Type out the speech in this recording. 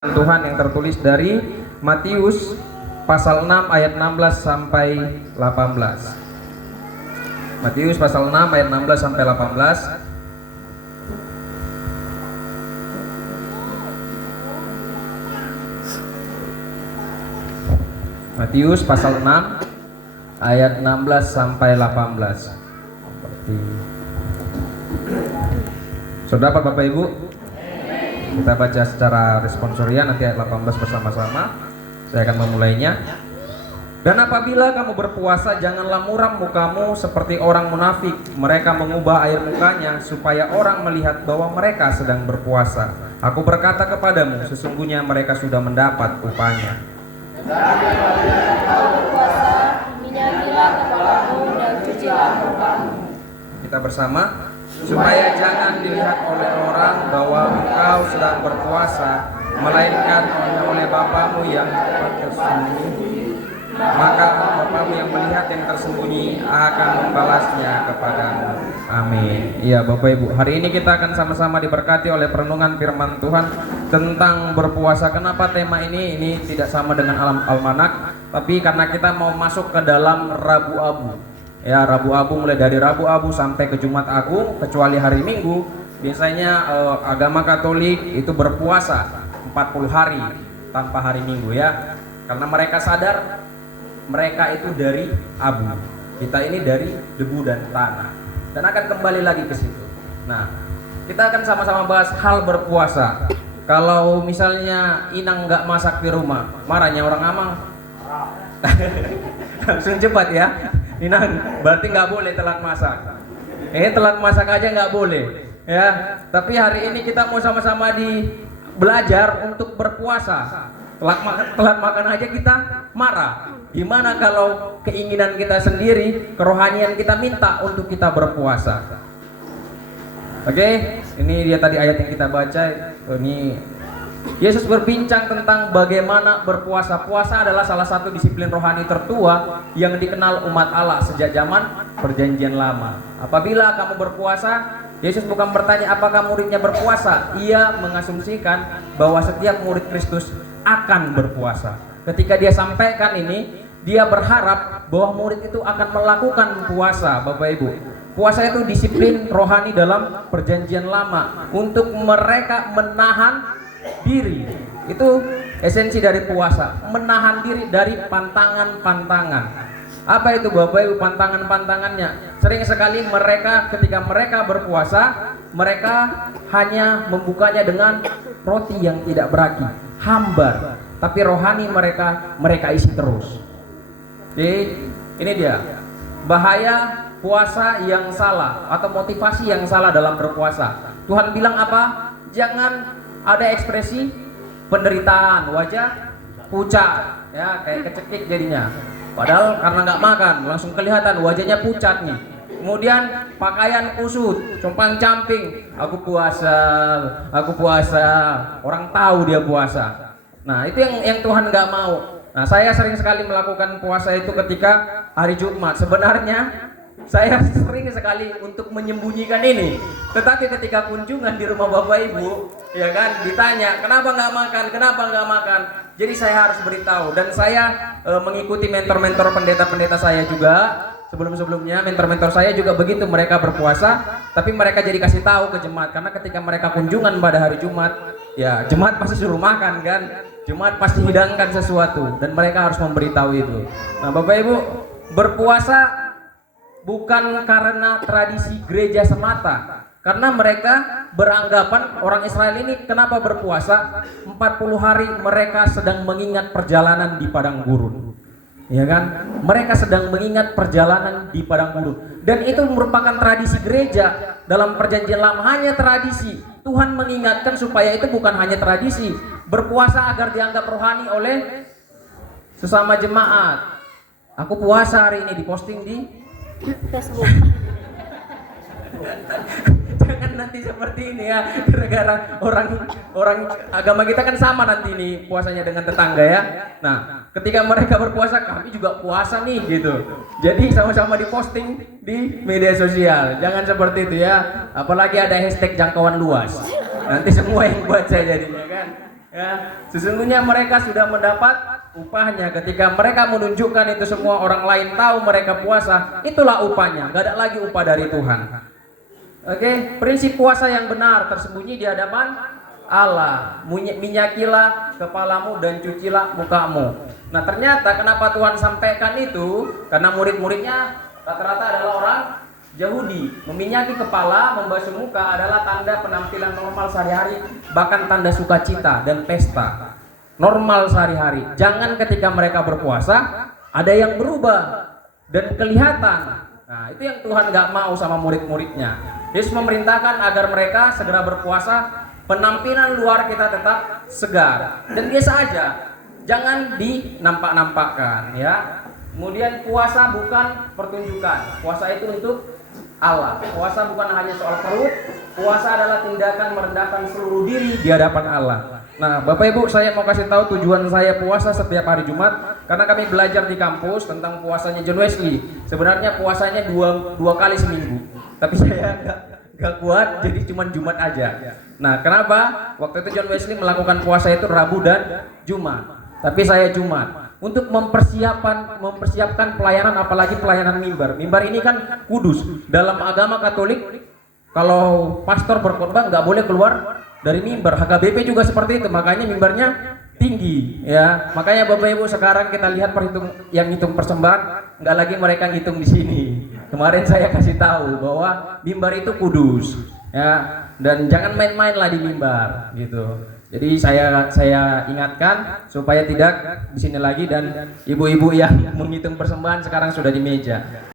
Tuhan yang tertulis dari Matius pasal 6 ayat 16 sampai 18. Matius pasal 6 ayat 16 sampai 18. Matius pasal 6 ayat 16 sampai 18. Sudah Bapak Ibu? Kita baca secara responsorial nanti ayat 18 bersama-sama. Saya akan memulainya. Dan apabila kamu berpuasa, janganlah muram mukamu seperti orang munafik. Mereka mengubah air mukanya supaya orang melihat bahwa mereka sedang berpuasa. Aku berkata kepadamu, sesungguhnya mereka sudah mendapat upahnya. Tetapi apabila kau berpuasa, minyakilah kepalamu dan cucilah mukamu. Kita bersama. Supaya jangan dilihat oleh orang bahwa engkau sedang berpuasa, melainkan oleh Bapamu yang tersembunyi. Maka Bapamu yang melihat yang tersembunyi akan membalasnya kepadamu. Amin. Iya Bapak Ibu, hari ini kita akan sama-sama diberkati oleh perenungan firman Tuhan tentang berpuasa. Kenapa tema ini tidak sama dengan almanak, tapi karena kita mau masuk ke dalam Rabu Abu. Ya, Rabu Abu, mulai dari Rabu Abu sampai ke Jumat Agung, kecuali hari Minggu biasanya agama Katolik itu berpuasa 40 hari tanpa hari Minggu ya. Karena mereka sadar mereka itu dari abu, kita ini dari debu dan tanah, dan akan kembali lagi ke situ. Nah, kita akan sama-sama bahas hal berpuasa. Kalau misalnya Inang nggak masak di rumah, marahnya orang Amang. Langsung cepat ya. Inang, berarti nggak boleh telat masak. Telat masak aja nggak boleh, ya. Tapi hari ini kita mau sama-sama belajar untuk berpuasa. Telat makan aja kita marah. Gimana kalau keinginan kita sendiri, kerohanian kita minta untuk kita berpuasa? Oke, ini dia tadi ayat yang kita baca. Ini Yesus berbincang tentang bagaimana berpuasa. Puasa adalah salah satu disiplin rohani tertua yang dikenal umat Allah sejak zaman Perjanjian Lama. Apabila kamu berpuasa, Yesus bukan bertanya apakah muridnya berpuasa. Ia mengasumsikan bahwa setiap murid Kristus akan berpuasa. Ketika dia sampaikan ini, dia berharap bahwa murid itu akan melakukan puasa, Bapak Ibu. Puasa itu disiplin rohani dalam Perjanjian Lama untuk mereka menahan diri. Itu esensi dari puasa, menahan diri dari pantangan-pantangan. Apa itu Bapak Ibu pantangan-pantangannya? Sering sekali ketika mereka berpuasa, mereka hanya membukanya dengan roti yang tidak beragi, hambar. Tapi rohani mereka isi terus. Oke, ini dia bahaya puasa yang salah atau motivasi yang salah dalam berpuasa. Tuhan bilang apa? Jangan ada ekspresi penderitaan, wajah pucat, ya kayak kecekik jadinya. Padahal karena nggak makan, langsung kelihatan wajahnya pucat nih. Kemudian pakaian kusut, compang-camping, aku puasa, orang tahu dia puasa. Nah itu yang Tuhan nggak mau. Nah saya sering sekali melakukan puasa itu ketika hari Jumat. Sebenarnya saya sering sekali untuk menyembunyikan ini. Tetapi ketika kunjungan di rumah Bapak Ibu, ya kan, ditanya kenapa nggak makan. Jadi saya harus beritahu. Dan saya mengikuti mentor-mentor pendeta-pendeta saya juga. Sebelum-sebelumnya mentor-mentor saya juga begitu, mereka berpuasa, tapi mereka jadi kasih tahu ke jemaat. Karena ketika mereka kunjungan pada hari Jumat, ya jemaat pasti suruh makan kan, jemaat pasti hidangkan sesuatu, dan mereka harus memberitahu itu. Nah Bapak Ibu, berpuasa bukan karena tradisi gereja semata. Karena mereka beranggapan orang Israel ini kenapa berpuasa 40 hari mereka sedang mengingat perjalanan di padang gurun. Ya kan? Mereka sedang mengingat perjalanan di padang gurun. Dan itu merupakan tradisi gereja dalam Perjanjian Lama, hanya tradisi. Tuhan mengingatkan supaya itu bukan hanya tradisi. Berpuasa agar dianggap rohani oleh sesama jemaat. Aku puasa hari ini, diposting di Facebook. Jangan nanti seperti ini ya, gara-gara orang agama kita kan sama nanti nih puasanya dengan tetangga ya. Nah, ketika mereka berpuasa, kami juga puasa nih gitu. Jadi sama-sama diposting di media sosial. Jangan seperti itu ya. Apalagi ada hashtag jangkauan luas. Nanti semua yang baca jadinya kan. Ya, sesungguhnya mereka sudah mendapat upahnya ketika mereka menunjukkan itu semua orang lain tahu mereka puasa, itulah upahnya, nggak ada lagi upah dari Tuhan. Oke, prinsip puasa yang benar tersembunyi di hadapan Allah. Minyakilah kepalamu dan cucilah mukamu. Nah, ternyata kenapa Tuhan sampaikan itu? Karena murid-muridnya rata-rata adalah orang Yahudi. Meminyaki kepala, membasuh muka adalah tanda penampilan normal sehari-hari, bahkan tanda sukacita dan pesta. Normal sehari-hari. Jangan ketika mereka berpuasa ada yang berubah dan kelihatan. Nah, itu yang Tuhan gak mau sama murid-muridnya. Yesus memerintahkan agar mereka segera berpuasa, penampilan luar kita tetap segar dan biasa aja. Jangan dinampak-nampakkan ya. Kemudian puasa bukan pertunjukan. Puasa itu untuk Allah. Puasa bukan hanya soal perut. Puasa adalah tindakan merendahkan seluruh diri di hadapan Allah. Nah, Bapak Ibu, saya mau kasih tahu tujuan saya puasa setiap hari Jumat, karena kami belajar di kampus tentang puasanya John Wesley. Sebenarnya puasanya dua kali seminggu, tapi saya nggak kuat, jadi cuma Jumat aja. Nah, kenapa? Waktu itu John Wesley melakukan puasa itu Rabu dan Jumat, tapi saya Jumat. Untuk mempersiapkan pelayanan, apalagi pelayanan mimbar. Mimbar ini kan kudus. Dalam agama Katolik, kalau pastor berkhotbah nggak boleh keluar dari mimbar. HKBP juga seperti itu, makanya mimbarnya tinggi ya. Makanya Bapak Ibu, sekarang kita lihat yang ngitung persembahan, nggak lagi mereka ngitung di sini. Kemarin saya kasih tahu bahwa mimbar itu kudus ya, dan jangan main-main lah di mimbar gitu. Jadi saya ingatkan supaya tidak di sini lagi, dan ibu-ibu yang menghitung persembahan sekarang sudah di meja.